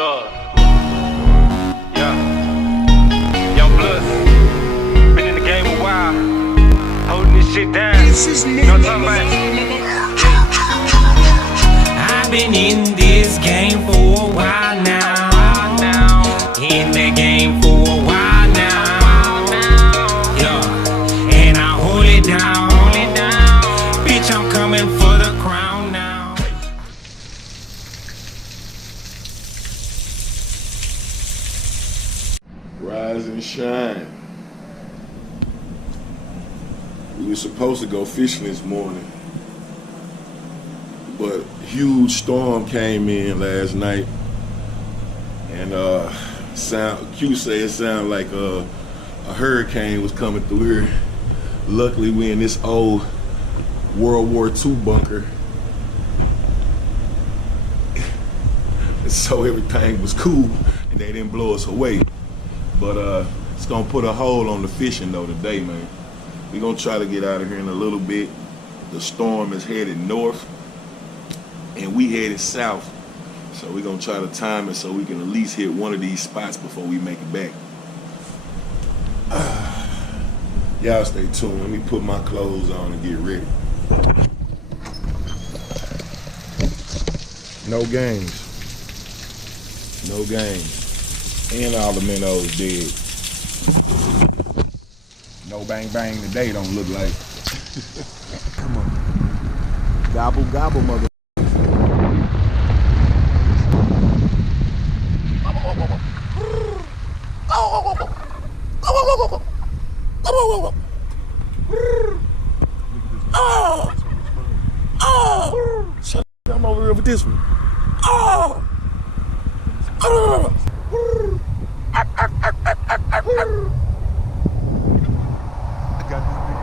Lord. Yeah. Young Blood. Been in the game a while. Holding this shit down. You know what I'm talking about? I've been in this game for a while now. In the game for a while now. Yeah. And I hold it down. Bitch, I'm coming for the crown now. Rise and shine. We were supposed to go fishing this morning, but a huge storm came in last night, and Q say it sounded like a hurricane was coming through here. Luckily, we in this old World War II bunker, so everything was cool and they didn't blow us away. But it's gonna put a hold on the fishing though today, man. We're gonna try to get out of here in a little bit. The storm is headed north and we headed south. So we're gonna try to time it so we can at least hit one of these spots before we make it back. Y'all stay tuned. Let me put my clothes on and get ready. No games. No games. And all the minnows dead. No bang bang today don't look like. Come on. Gobble gobble, mother. Shut up, I'm over here with this one. I got this big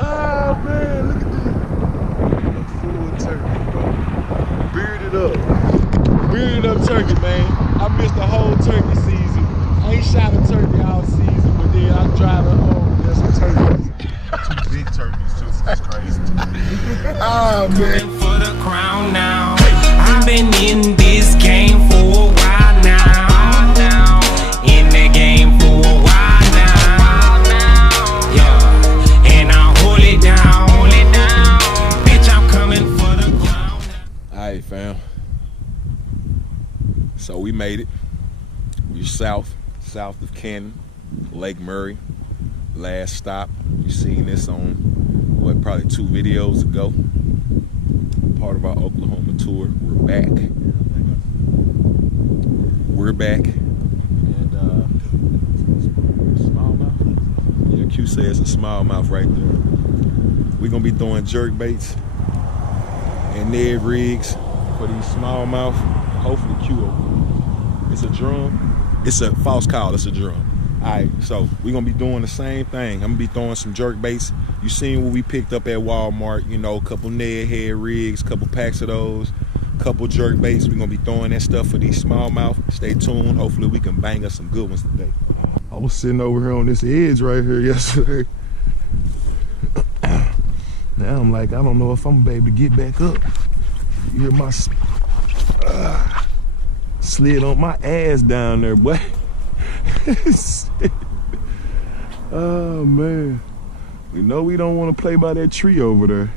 Oh man, look at this. A full turkey, bro. Bearded up turkey, man. I missed the whole turkey season. I ain't shot a turkey all season, but then I drive it home. There's some turkeys. Two big turkeys, too. That's crazy. Oh man. Coming for the crown now. I've been in this game for a while now. In the game for a while now. Yeah. And I hold it down. Bitch, I'm coming for the crown now. Alright, fam. So we made it. We're south of Canton, Lake Murray. Last stop. You seen this on what, probably 2 videos ago. Part of our Oklahoma tour. We're back. And smallmouth. Yeah, Q says it's a smallmouth right there. We're gonna be throwing jerk baits and Ned rigs for these smallmouth. Hopefully Q. It's a drum. It's a false call. It's a drum. All right, so we're gonna be doing the same thing. I'm gonna be throwing some jerk baits. You seen what we picked up at Walmart? You know, a couple Ned head rigs, couple packs of those, couple jerk baits. We're gonna be throwing that stuff for these smallmouth. Stay tuned. Hopefully we can bang us some good ones today. I was sitting over here on this edge right here yesterday. Now I'm like, I don't know if I'm gonna be able to get back up. You hear my slid on my ass down there, boy. Oh man, we know we don't want to play by that tree over there.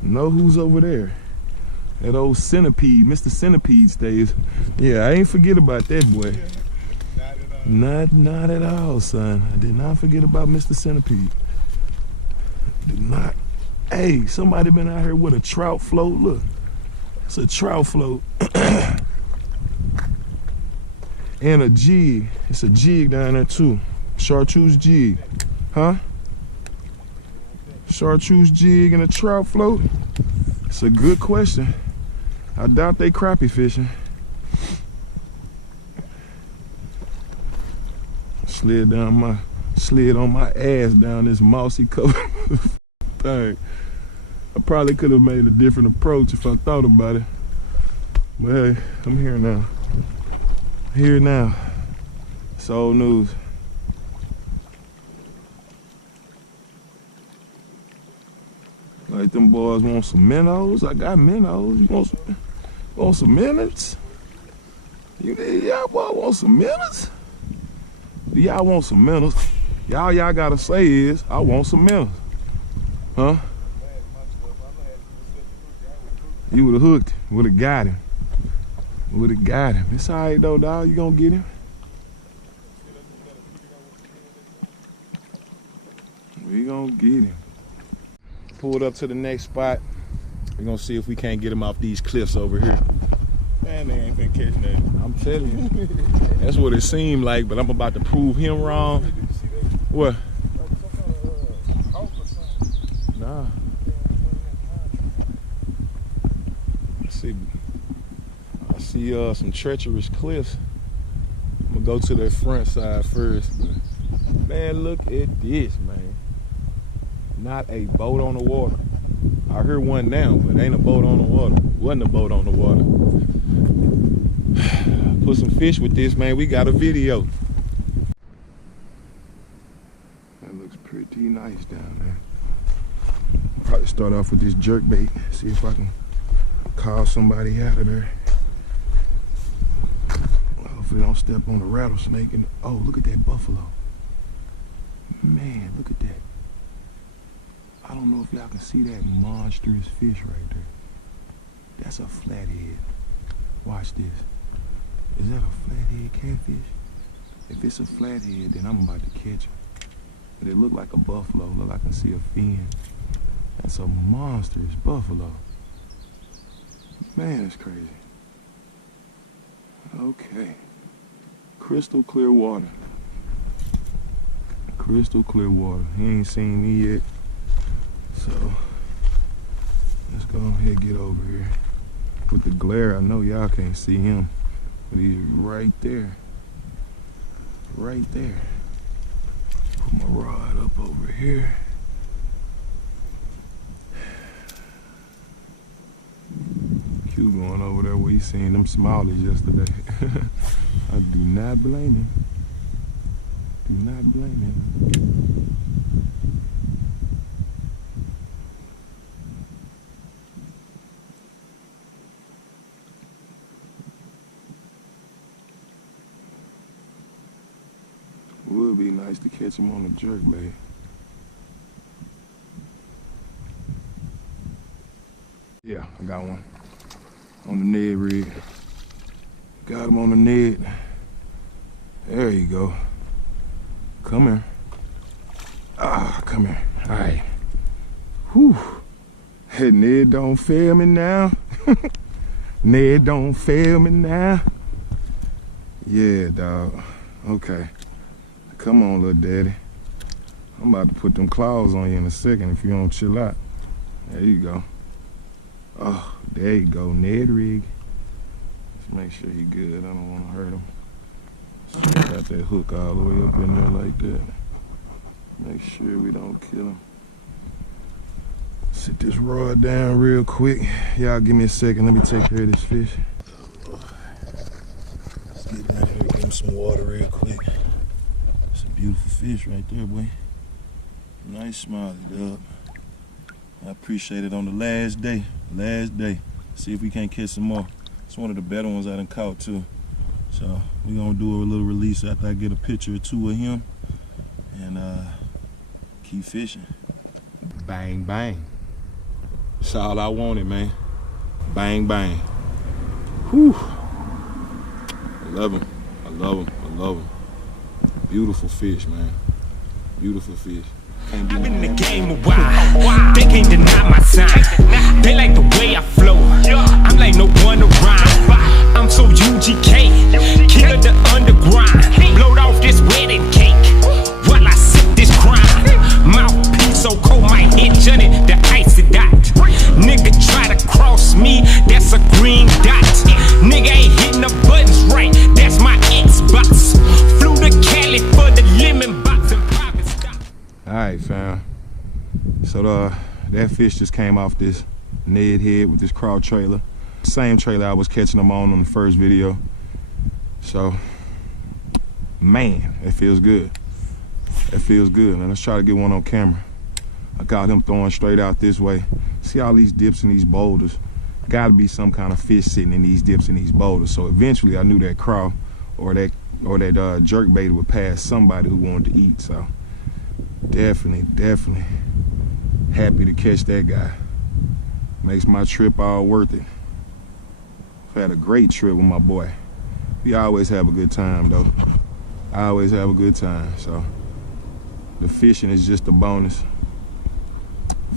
Know who's over there? That old centipede, Mr. Centipede stays. Yeah, I ain't forget about that boy. Not at all, son. I did not forget about Mr. Centipede. Did not. Hey, somebody been out here with a trout float. Look, it's a trout float. And a jig. It's a jig down there too. Chartreuse jig. Huh? Chartreuse jig and a trout float? It's a good question. I doubt they crappie fishing. Slid on my ass down this mossy cover thing. I probably could have made a different approach if I thought about it. But hey, I'm here now. Here now. It's old news. Like them boys want some minnows. I got minnows. You want some minnows? Y'all boy want some minnows? Do y'all want some minnows? Y'all gotta say is, I want some minnows. Huh? You would've hooked, would've got him. Would've got him. It's all right though, dog. You gonna get him? We gonna get him. Pulled up to the next spot. We're gonna see if we can't get him off these cliffs over here. Man, they ain't been catching that. I'm telling you. That's what it seemed like, but I'm about to prove him wrong. What? Nah. I see some treacherous cliffs. I'm gonna go to the front side first. But man, look at this, man. Not a boat on the water. I heard one now, but ain't a boat on the water. Wasn't a boat on the water. Put some fish with this, man. We got a video. That looks pretty nice down there. Probably start off with this jerk bait. See if I can call somebody out of there. Hopefully don't step on a rattlesnake. And oh, look at that buffalo. Man, look at that. I don't know if y'all can see that monstrous fish right there. That's a flathead. Watch this. Is that a flathead catfish? If it's a flathead, then I'm about to catch him. But it looked like a buffalo. Look, I can see a fin. That's a monstrous buffalo. Man, it's crazy. Okay. Crystal clear water. Crystal clear water. He ain't seen me yet. So, let's go ahead and get over here. With the glare, I know y'all can't see him. But he's right there. Right there. Put my rod up over here. Q going over there where he seen them smallies yesterday. I do not blame him. Do not blame him. Would be nice to catch him on a jerk bait. Yeah, I got one on the Ned rig. Got him on the Ned. There you go. Come here. Ah, come here. All right. Whew. Hey, Ned, don't fail me now. Ned, don't fail me now. Yeah, dog. Okay. Come on, little daddy. I'm about to put them claws on you in a second if you don't chill out. There you go. Oh, there you go, Ned rig. Let's make sure he good. I don't want to hurt him. So got that hook all the way up in there like that. Make sure we don't kill him. Sit this rod down real quick. Y'all give me a second. Let me take care of this fish. Let's get down here and give him some water real quick. Beautiful fish right there, boy. Nice smiley, dog. I appreciate it on the last day. See if we can't catch some more. It's one of the better ones I done caught too. So we're gonna do a little release after I get a picture or two of him and keep fishing. Bang, bang. That's all I wanted, man. Bang, bang. Whew. I love him. I love him. I love him. Beautiful fish, man. Beautiful fish. I've been in the game a while. They can't deny my sign. They like the way I flow. I'm like no one to rhyme. I'm so UGK, king of the underground. Blowed off this wedding cake while I sip this crime. Mouthpiece so cold, my head Johnny, the icy dot. Nigga try to cross me, that's a green dot. Nigga ain't hitting the buttons right, that's my Xbox. Flew to Cali for the lemon box and private stock. All right, fam. So That fish just came off this Ned head with this craw trailer. Same trailer I was catching them on the first video. So, man, that feels good. That feels good. Now let's try to get one on camera. I got him throwing straight out this way. See all these dips and these boulders? Gotta be some kind of fish sitting in these dips and these boulders. So eventually I knew that craw or that jerk bait would pass somebody who wanted to eat. So definitely happy to catch that guy. Makes my trip all worth it. I've had a great trip with my boy. We always have a good time though. I always have a good time. So the fishing is just a bonus.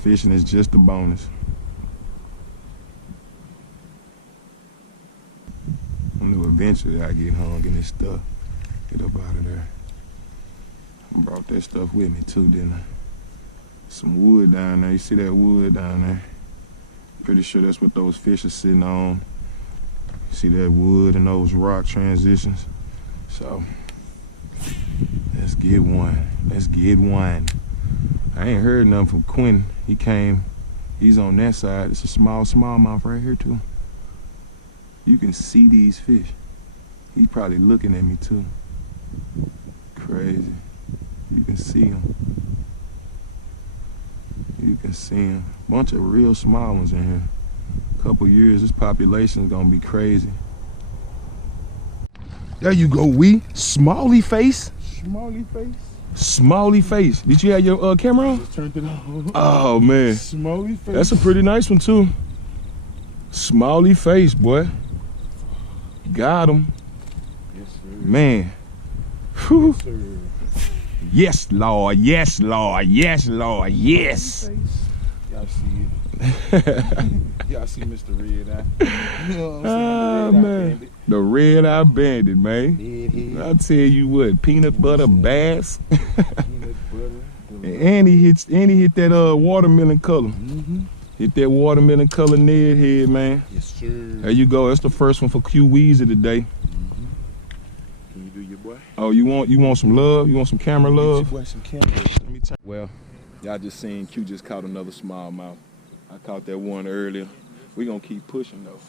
Fishing is just a bonus. I knew eventually I'd get hung in this stuff. Get up out of there. I brought that stuff with me too, didn't I? Some wood down there. You see that wood down there? Pretty sure that's what those fish are sitting on. See that wood and those rock transitions? So, let's get one. Let's get one. I ain't heard nothing from Quinn. He came, he's on that side. It's a smallmouth right here too. You can see these fish. He's probably looking at me too. Crazy. You can see him. You can see him. Bunch of real small ones in here. Couple years, this population's gonna be crazy. There you go, Smalley face. Smalley face. Smalley face. Did you have your camera on? Just turned it on. Oh man. Smalley face. That's a pretty nice one too. Smalley face, boy. Got him. Yes, sir. Man. Whew. Yes, sir. Yes, Lord. Yes, Lord. Yes, Lord. Yes. Y'all see it. Y'all see Mr. Red Eye. You know what I'm saying? Man. The red eye bandit, man. Red I'll tell you what, peanut butter bass. peanut butter. and he hit that watermelon color. Hit that watermelon color Ned head, man. Yes, sir. There you go. That's the first one for Q Weezy today. Can you do your boy? Oh, you want some love? You want some camera love? Boy, some camera. Let me turn. Well, y'all just seen Q just caught another smallmouth. I caught that one earlier. We're gonna keep pushing though.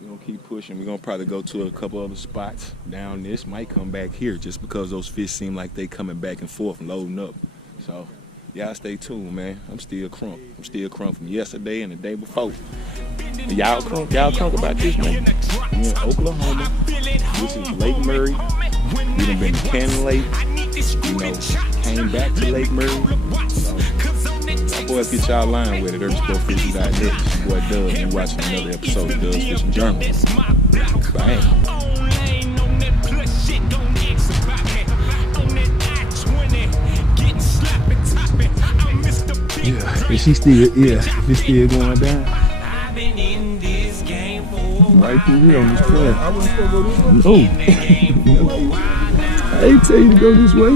We're gonna keep pushing. We're gonna probably go to a couple other spots down this. Might come back here just because those fish seem like they coming back and forth, loading up. So y'all stay tuned, man. I'm still crunk. I'm still crunk from yesterday and the day before. Y'all crunk about this, man. We're in Oklahoma. This is Lake Murray. We done been to Cannon Lake. You know, came back to Lake Murray. So, y'all boys get y'all line with it. UrbanSportFishing.net. It's your boy Doug. You watching another episode of Doug's Fishing Journal. Bang. Yeah, is she still, it's still going down. Right through here on this trail. I wasn't supposed to go this way. No. I ain't tell you to go this way.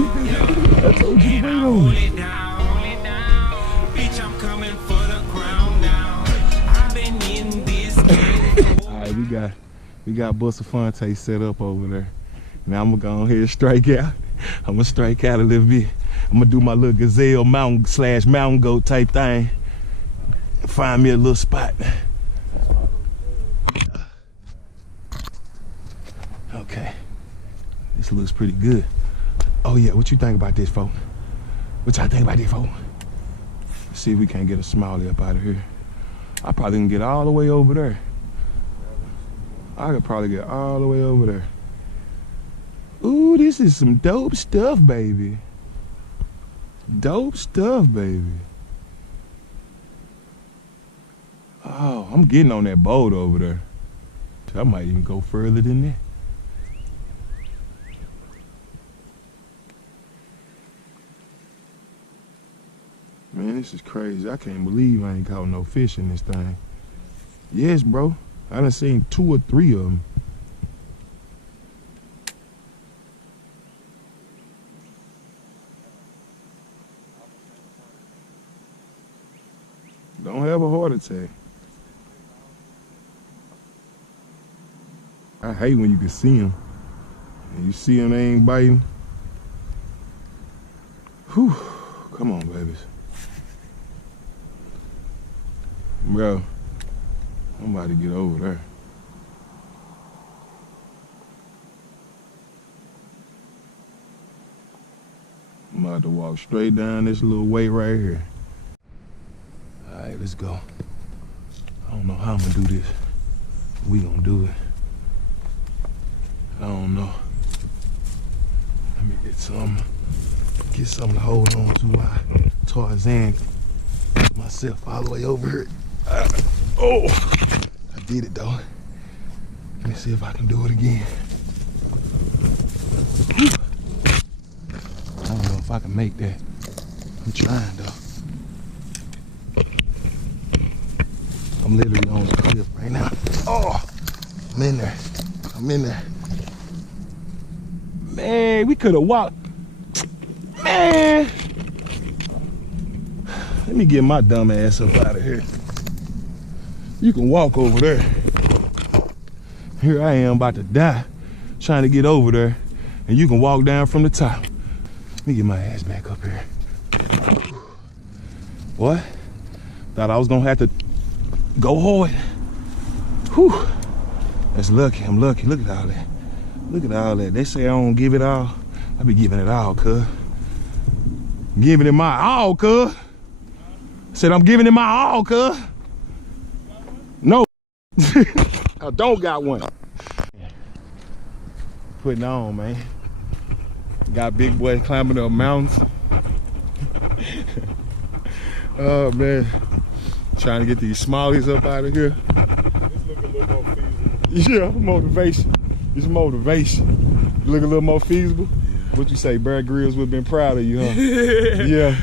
I told you to wait on it. Alright, we got Busta Fonte set up over there. Now I'm gonna go ahead and strike out. I'm gonna strike out a little bit. I'm gonna do my little gazelle mountain goat type thing. Find me a little spot. Okay, this looks pretty good. Oh yeah, what you think about this, folks? What y'all think about this, folks? Let's see if we can't get a smalley up out of here. I probably can get all the way over there. I could probably get all the way over there. Ooh, this is some dope stuff, baby. Dope stuff, baby. Oh, I'm getting on that boat over there. I might even go further than that. Man, this is crazy. I can't believe I ain't caught no fish in this thing. Yes, bro. I done seen 2 or 3 of them. Don't have a heart attack. I hate when you can see them. And you see them, they ain't biting. Whew. Come on, babies. Bro, I'm about to get over there. I'm about to walk straight down this little way right here. All right, let's go. I don't know how I'm gonna do this. We gonna do it. I don't know. Let me get something to hold on to while I Tarzan myself all the way over here. Oh, I did it though. Let me see if I can do it again. Whew. I don't know if I can make that. I'm trying though. I'm literally on the cliff right now. Oh, I'm in there. I'm in there. Man, we could have walked. Man. Let me get my dumb ass up out of here. You can walk over there. Here I am about to die trying to get over there, and you can walk down from the top. Let me get my ass back up here. What? Thought I was gonna have to go hard. Whew. That's lucky. I'm lucky. Look at all that. Look at all that. They say I don't give it all. I be giving it all, cuz. Giving it my all, cuz. Said I'm giving it my all, cuz. No. I don't got one. Putting on, man. Got big boy climbing up mountains. Oh, man. Trying to get these smallies up out of here. This look a little more feasible. Yeah, motivation. It's motivation. Look a little more feasible. Yeah. What you say, Bear Grylls would have been proud of you, huh? Yeah.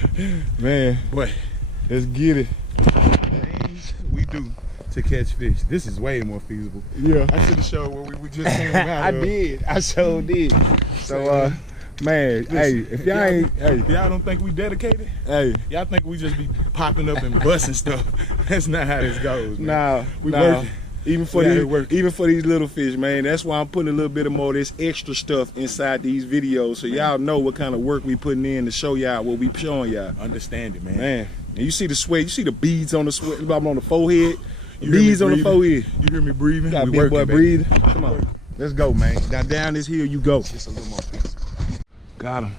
Man. Boy. Let's get it. Things we do to catch fish. This is way more feasible. Yeah. I should have showed what we just came out I of. did. I sure did. So, man, listen, hey, if y'all ain't, hey, y'all don't think we dedicated? hey. Y'all think we just be popping up and busting stuff? That's not how this goes, man. Nah, we nah. working. Even for We out these, here working. even for these little fish, man. That's why I'm putting a little bit of more of this extra stuff inside these videos, so y'all know what kind of work we putting in to show y'all what we showing y'all. Understand it, man. Man, and you see the sweat, you see the beads on the sweat, on the forehead, You hear me beads on the breathing? forehead. You hear me breathing? Got We big boy working, baby. breathing. Come on, let's go, man. Now down this hill you go. Just a little more feasible. Got him.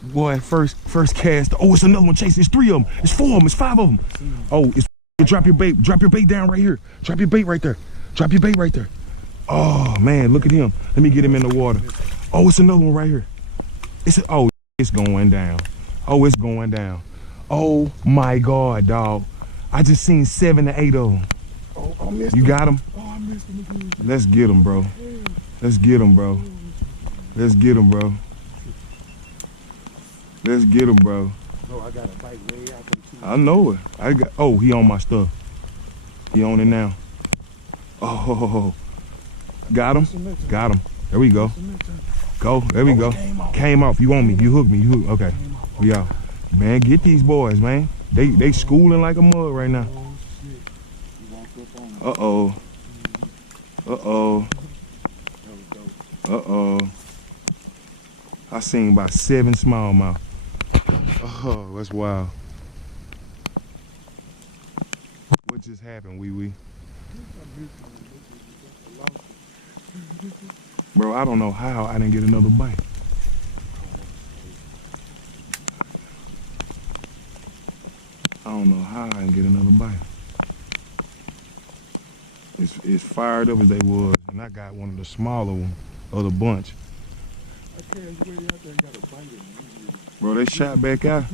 Boy, first cast. Oh, it's another one, Chase. It's 3 of them. It's 4 of them. It's 5 of them. Oh, it's drop your bait. Drop your bait down right here. Drop your bait right there. Drop your bait right there. Oh man, look at him. Let me get him in the water. Oh, it's another one right here. It's going down. Oh, it's going down. Oh my God, dog. I just seen 7 to 8 of them. Oh, I missed You him. got him? Oh, I missed him again. Let's get him, bro. Let's get him, bro. Let's get him, bro. Let's get him, bro. Bro, I got a bite way out to the two. I know it. Oh, he on my stuff. He on it now. Oh, got him. Got him. There we go. Go. There we go. Came off. You on me. You hooked me. You hooked. Okay. We out. Man, get these boys, man. They schooling like a mug right now. Uh-oh. Uh-oh. Uh-oh. I seen about 7 smallmouth. Oh, that's wild. What just happened, wee? Bro, I don't know how I didn't get another bite. I don't know how I didn't get another bite. It's fired up as they was, and I got one of the smaller ones of the bunch. I can't way out there and got a bite in me. Bro, they shot back out.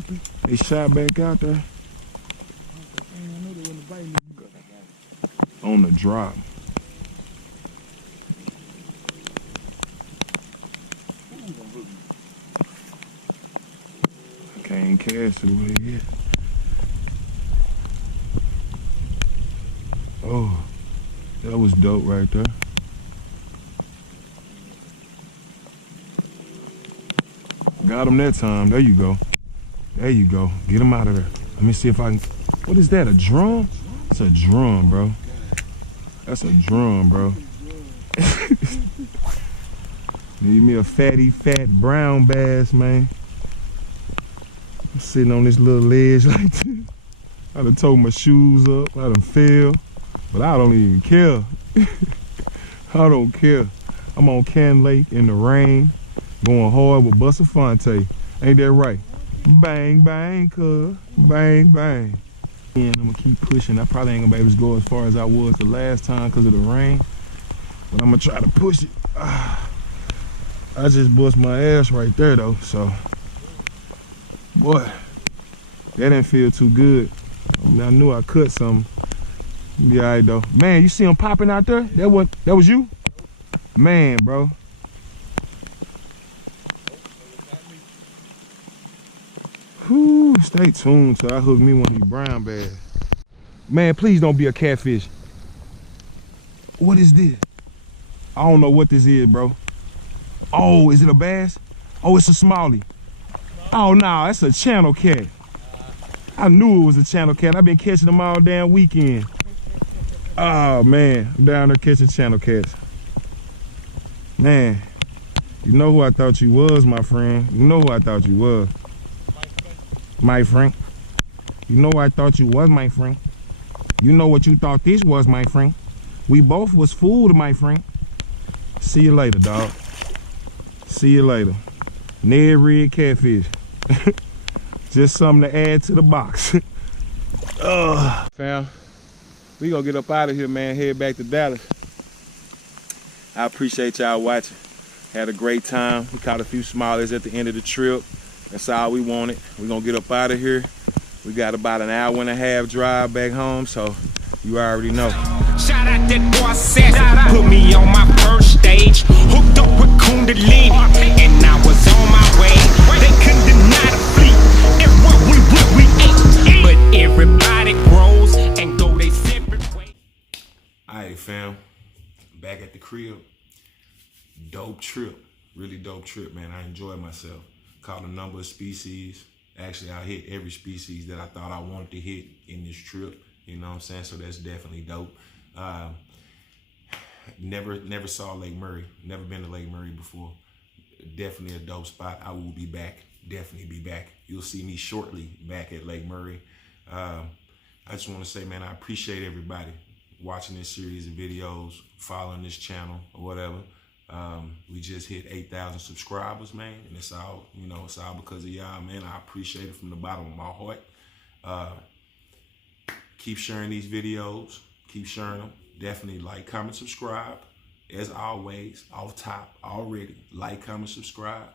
They shot back out there. I know they wasn't biting me. On the drop. I can't cast it with it yet. Oh, that was dope right there. Got him that time. There you go. There you go. Get him out of there. Let me see if I can. What is that? A drum? It's a drum, bro. That's a drum, bro. Need me a fat brown bass, man. I'm sitting on this little ledge like this. I done tore my shoes up. I done fell. But I don't even care. I don't care. I'm on Can Lake in the rain, going hard with Busta Fonte. Ain't that right? Bang, bang, cuz. Bang, bang. And I'm gonna keep pushing. I probably ain't gonna be able to go as far as I was the last time because of the rain. But I'm gonna try to push it. I just bust my ass right there though, so. Boy, that didn't feel too good. I knew I cut something. Be alright though. Man, you see him popping out there? That was you? Man, bro. Whew, stay tuned till I hook me one of these brown bass. Man, please don't be a catfish. What is this? I don't know what this is, bro. Oh, is it a bass? Oh, it's a smallie. Oh, no, that's a channel cat. I knew it was a channel cat. I've been catching them all damn weekend. Oh, man, I'm down there catching channel cats. Man, you know who I thought you was, my friend. You know who I thought you was. My friend. You know who I thought you was, my friend. You know what you thought this was, my friend. We both was fooled, my friend. See you later, dog. See you later. Ned red catfish. Just something to add to the box. Fam, we gonna get up out of here, man. Head back to Dallas. I appreciate y'all watching. Had a great time. We caught a few smallies at the end of the trip. That's all we wanted. We're gonna get up out of here. We got about an hour and a half drive back home, so you already know. Shout out that boy Sassy, put me on my first stage. Hooked up with Kundalini, and I was on my way. They couldn't deny the fleet, and what we ate. But everybody grows and go they separate ways. Alright, fam. Back at the crib. Dope trip. Really dope trip, man. I enjoyed myself. Caught a number of species. Actually, I hit every species that I thought I wanted to hit in this trip. You know what I'm saying? So that's definitely dope. Never saw Lake Murray. Never been to Lake Murray before. Definitely a dope spot. I will be back. Definitely be back. You'll see me shortly back at Lake Murray. I just want to say, man, I appreciate everybody watching this series of videos, following this channel or whatever. We just hit 8,000 subscribers, man, and it's all, you know, it's all because of y'all, man. I appreciate it from the bottom of my heart. Keep sharing these videos. Keep sharing them. Definitely like, comment, subscribe. As always, off top already, like, comment, subscribe.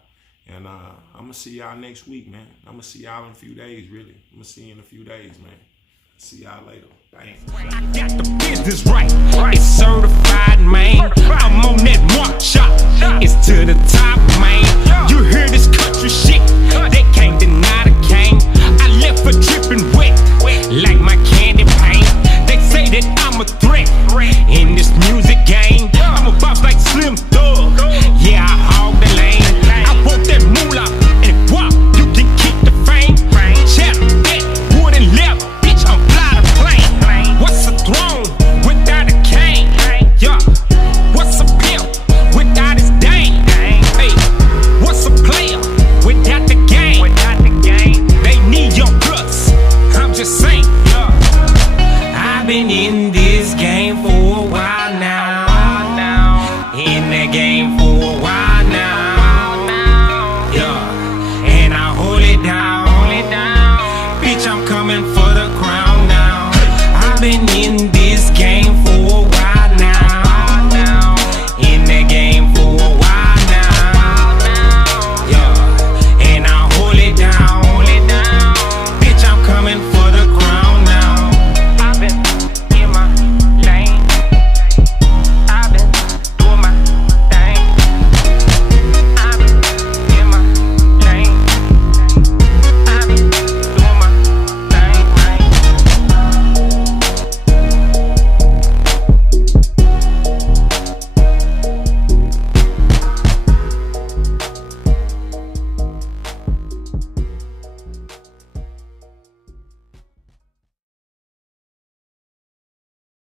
And I'm going to see y'all next week, man. I'm going to see y'all in a few days, really. I'm going to see you in a few days, man. See y'all later. Bang. I got the business right. It's certified, man. I'm on that mark shot. It's to the top, man. You hear this country shit? They can't deny the game. I left her dripping wet, like my candy paint. They say that I'm a threat in this music game. I'm a boss like Slim Thug. Yeah, I hog the lane. I want that moolah and guap. You can keep the fame. Cheddar, that wood and leather. Bitch, I'm fly to plane. What's a throne without a cane? Yeah. What's a pimp without his dame? Hey, what's a player without the game? They need your guts. I'm just saying. I've been